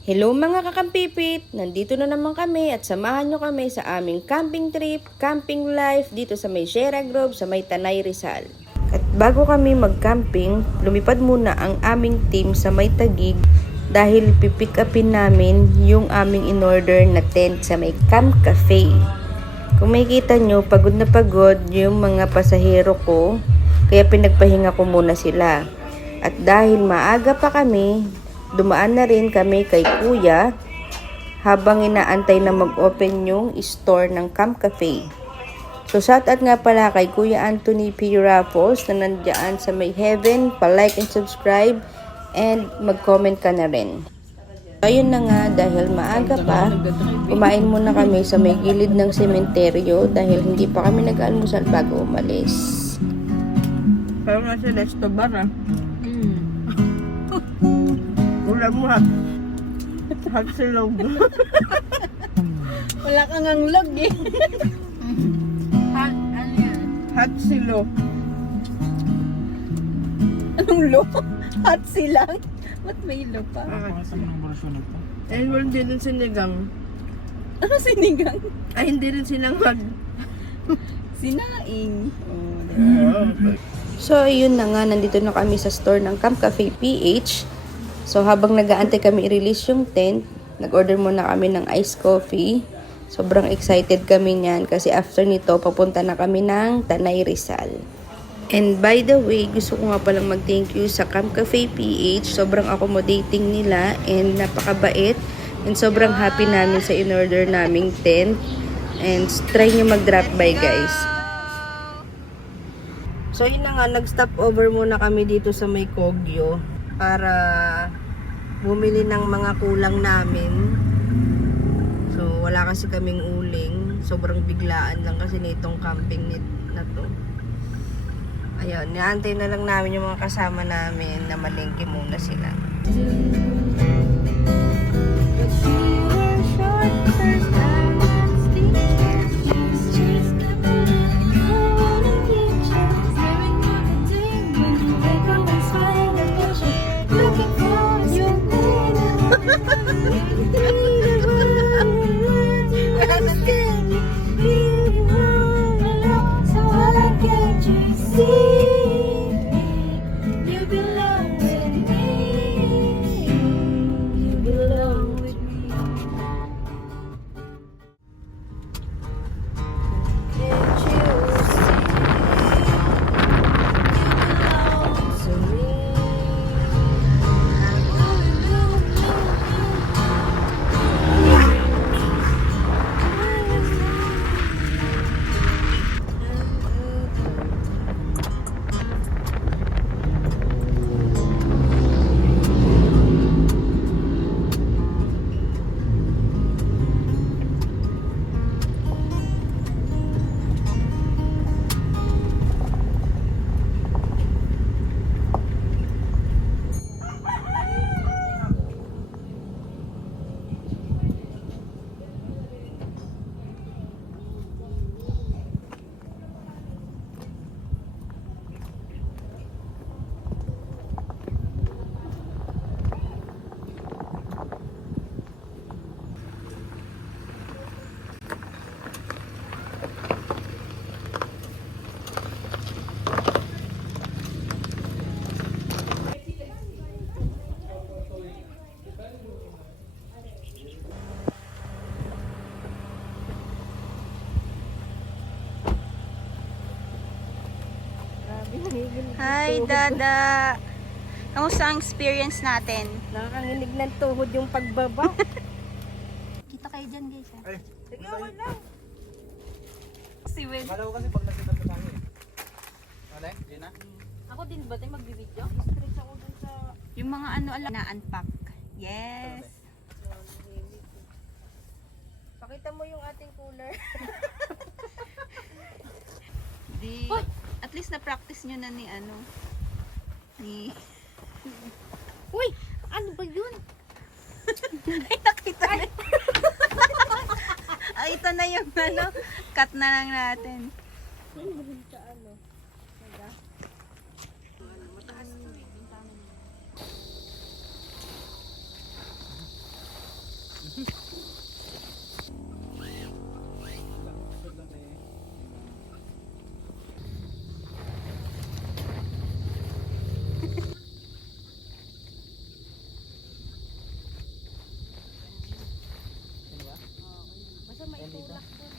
Hello mga kakampipit! Nandito na naman kami at samahan nyo kami sa aming camping trip, camping life dito sa may Sierra Grove sa may Tanay Rizal. At bago kami mag-camping, lumipad muna ang aming team sa may Taguig dahil pipick upin namin yung aming in-order na tent sa may Camp Cafe. Kung makikita nyo, pagod na pagod yung mga pasahero ko, kaya pinagpahinga ko muna sila. At dahil maaga pa kami, dumaan na rin kami kay Kuya habang inaantay na mag-open yung store ng Camp Cafe. So shoutout nga pala kay Kuya Anthony P. Raffles na nandiyan sa may heaven. Pa-like and subscribe and mag-comment ka na rin. Ayun na nga, dahil maaga pa, kumain muna kami sa may gilid ng sementeryo dahil hindi pa kami nag-almusal bago umalis. Parang nasa resto bar Ulam mo hot silog. Wala kang ang log eh. Ano yan? Hot silog. Anong lo? Hot silang? Ba't may lo pa? Eh, wala din yung sinigang. Ano sinigang? Ay, hindi rin sinangag. Sinaing. So, ayun na nga, nandito na kami sa store ng Camp Cafe PH. So, habang nag-aantay kami i-release yung tent, nag-order muna kami ng iced coffee. Sobrang excited kami niyan kasi after nito, papunta na kami ng Tanay Rizal. And by the way, gusto ko nga palang mag-thank you sa Camp Cafe PH. Sobrang accommodating nila and napakabait. And sobrang happy namin sa in-order naming tent. And try nyo mag-drop by, guys. So, yun na nga, nag-stop over muna kami dito sa may Kogyo para bumili ng mga kulang namin. So, wala kasi kaming uling. Sobrang biglaan lang kasi nitong camping na to. Ayun, niantay na lang namin yung mga kasama namin na malengke muna sila. Hi, Dada! Kamusta ang experience natin? Nakakanginig ng tuhod yung pagbaba. Kita kayo dyan, guys. Ha? Ay, Sige, okay lang. Si Will. kala ko kasi pag nakita ko tayo eh. Wala eh, di na. Ako din ba tayo magbibideo? Stretch ako dun sa... Yung mga ano alam na-unpack. Yes! Pakita mo yung ating cooler. Di... At least na-practice nyo na ni ano. Ni... Uy! Ano ba yun? Ay, nakita na. Ay, ito na yung ano. Cut na lang natin. Sa ano? Basta may tulak doon.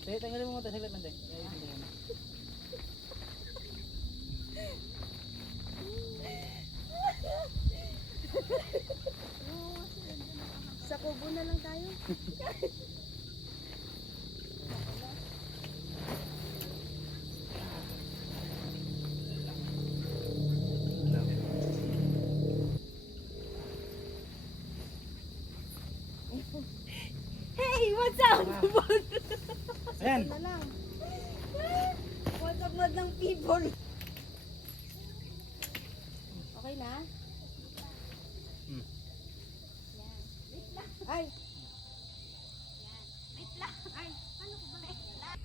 Sige, tanggalin mo muna saglit lang din. Sa kubo na lang tayo. Hey, what's up? Ayan. Na lang. What's up ng people? Okay na? Hmm. Yan. Wait lang. Ay. Yan. Wait lang. Ay, paano ko ba? Wait lang.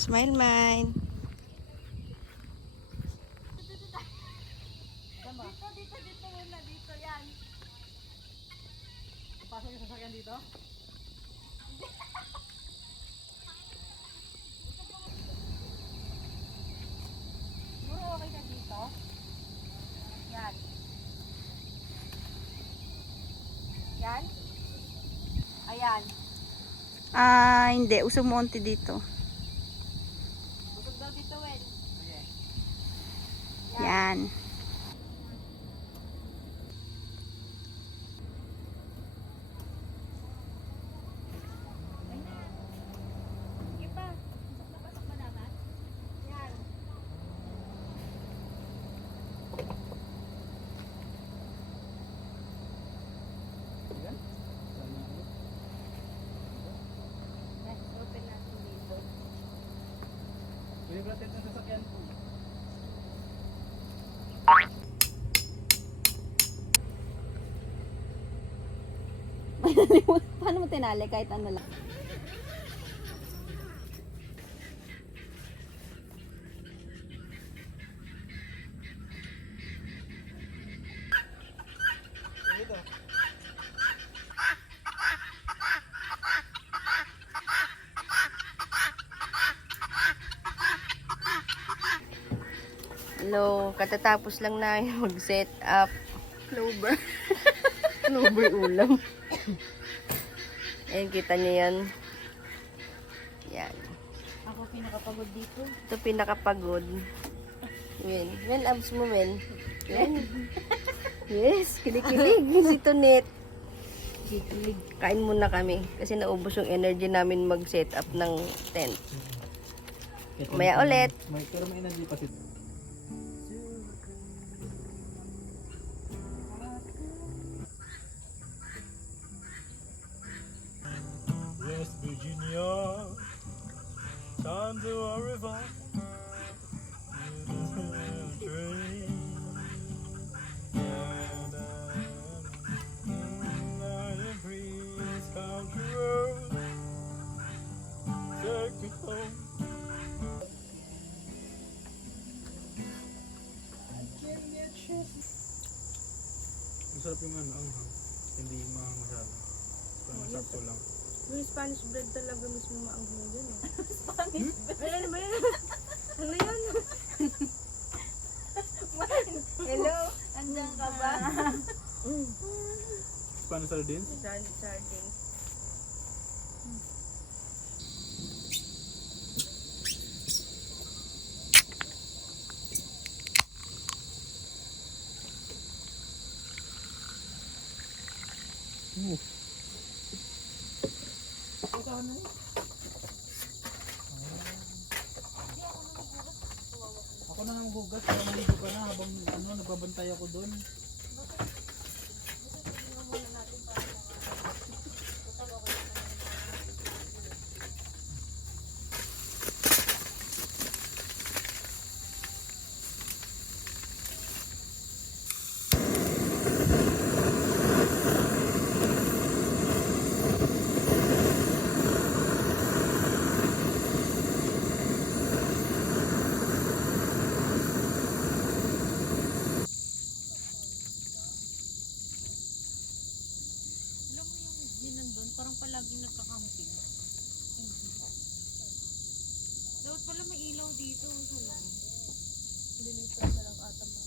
Smile mine. Dito muna. Dito, yan. Pasok yung sasakyan dito? Siguro okay na dito. Yan. Yan. Ayan. Hindi. Uso mo onti dito. Busog daw dito, Wen. Okay. Yan. Sige pa. Pasok na pasok ba naman? Yan. Ayan. Let's open natin dito. Pwede ba natin yung sasakyan? Paano mo tinali kahit ano lang? Dito. Hello, katatapos lang na mag-set up. Clover. Clover ulam. Ayan, kita niyo yan. Yan. Ako pinakapagod dito. Ito pinakapagod. Yan. Yan, abs mo, men. Yan. Yes, kinikilig. Si Tonet. Kikilig. Kain muna kami. Kasi naubos yung energy namin mag-set up ng tent. Maya ulit. Pero may energy pa si... West Virginia, time to a river. Train. And I breeze country road. Take me home. Masarap yung ano, anghang. Hindi maanghang masyado. Parang sakto lang. Yung Spanish bread talaga mismo maanghang dyan eh. Spanish bread? Ay, ano ba yan? Ano yan? Hello? Andiyan ka ba? Spanish sardines? Sardines. Ako na nang hugas, para maligo ka na habang ano, nagbabantay ako doon. Yun nandun, parang palagi nagka-camping. Dapat pala may ilaw dito sa loob. Linitan na lang ata mo.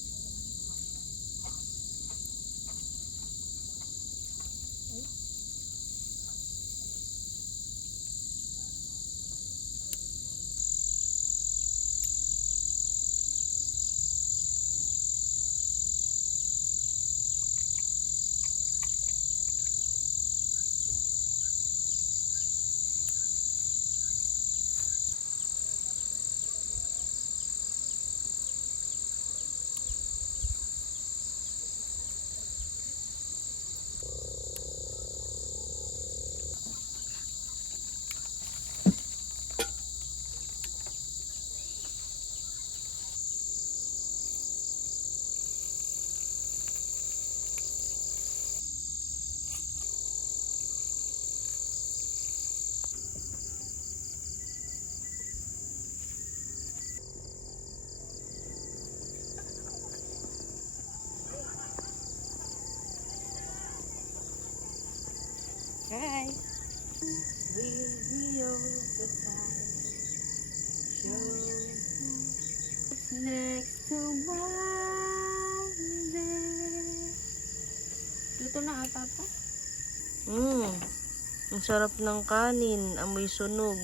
Hi! We will next to Monday. Luto na ata to. Ang sarap ng kanin. Amoy sunog.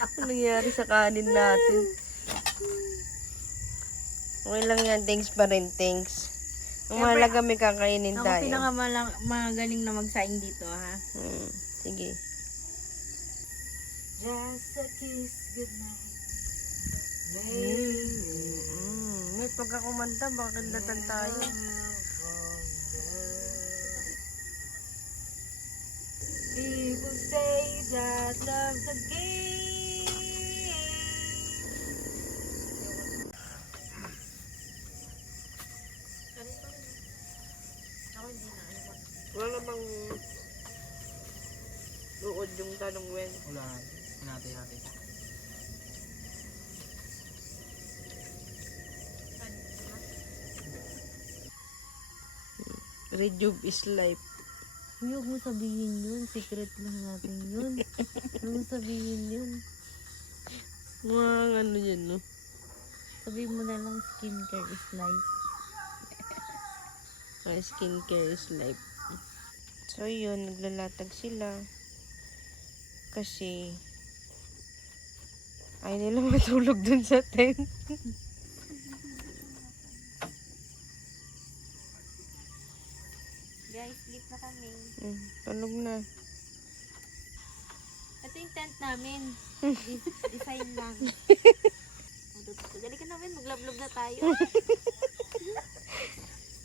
Ano nangyari sa kanin natin? Okay lang yan. Thanks pa rin. Thanks. Ang mahalaga may kakainin Ako tayo. magaling na magsaing dito, ha? Sige. Just a kiss goodnight. May pagka kumanta, baka kandatan tayo. People say that love's a game. Wala namang uod yung tanong wen. Wala. Hinati-hati. Rejuve is life. Huwag mo sabihin yun. Secret lang natin yun. Huwag mo sabihin yun. Mga ano yan, no? Sabihin mo na lang skincare is life. My skincare is life. So yun, naglalatag sila. Kasi ay nila matulog dun sa tent. Guys, sleep na kami. Tulog na. Ito yung tent namin. Design lang. Dali ka namin, maglablog na tayo.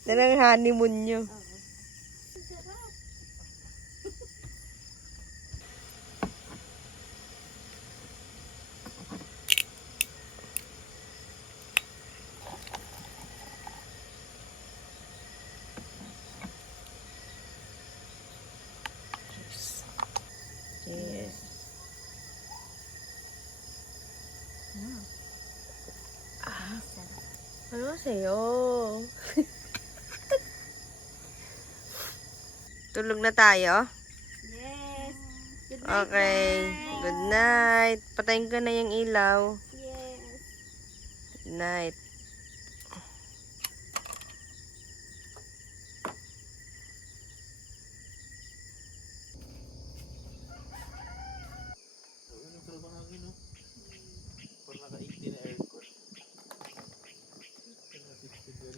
Yan ang honeymoon nyo. Yes. Ano sa'yo? Tulog na tayo? Yes. Good night, Okay. guys. Good night. Patayin ko na yung ilaw. Yes. Good night. Ang sarap ang hangin, no? Parang naka-80 na aircon. Naka-60 din.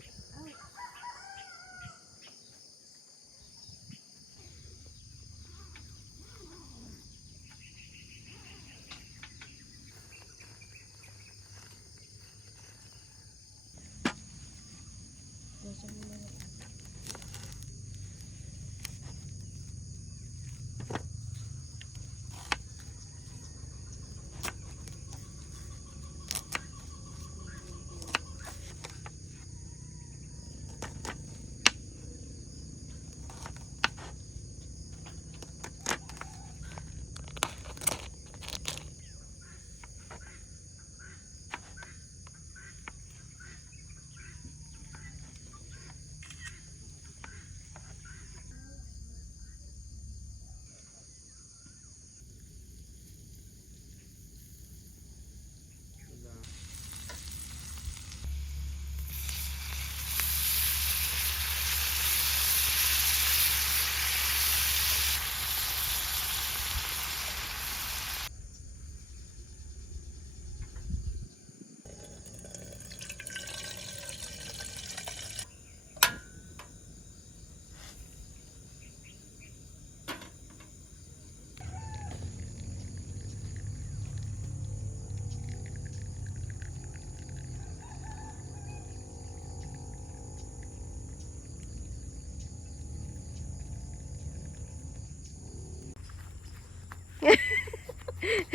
Mm.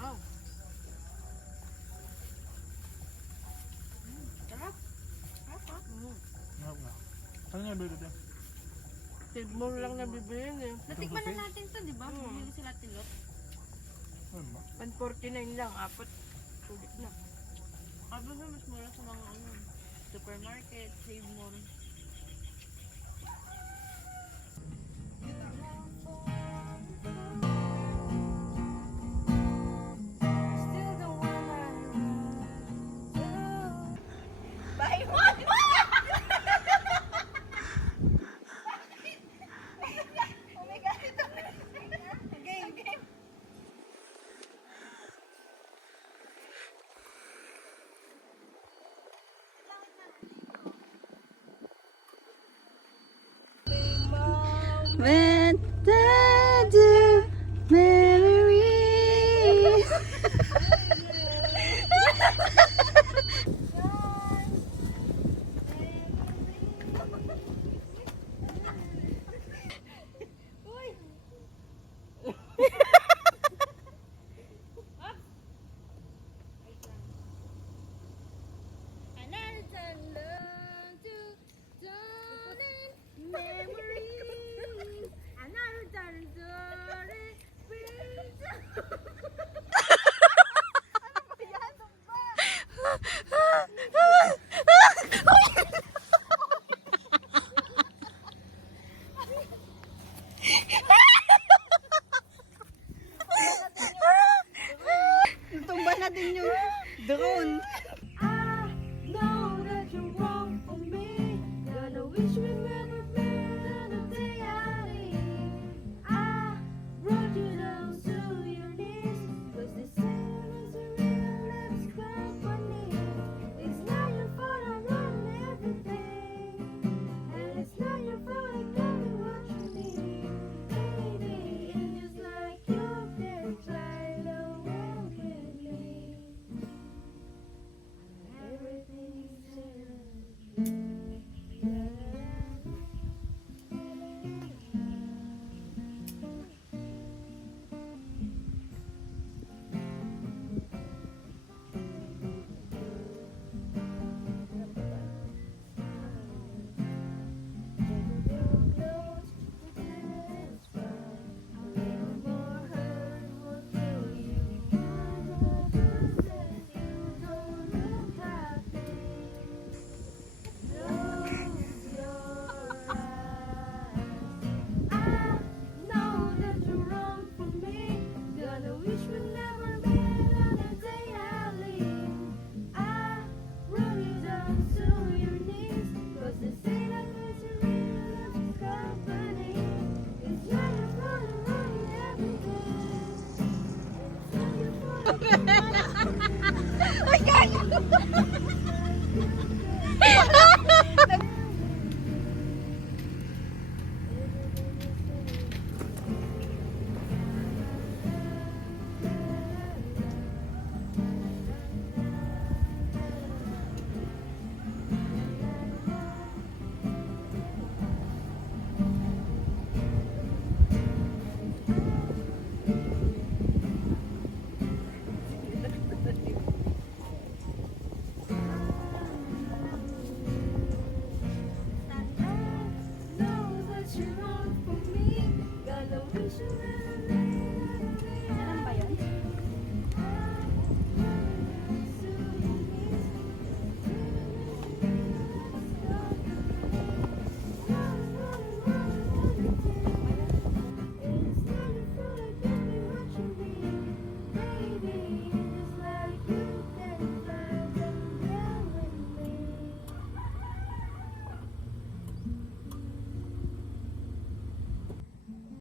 Oh. Harap na. Ano nga ba ito? Tidmore lang nabibili eh. Natikman na natin to, di ba? Bumili sila tilot. Ano ba? 149 lang, apat. Sulit na. Aba ba mas mura sa mga ano, supermarket, Save More. When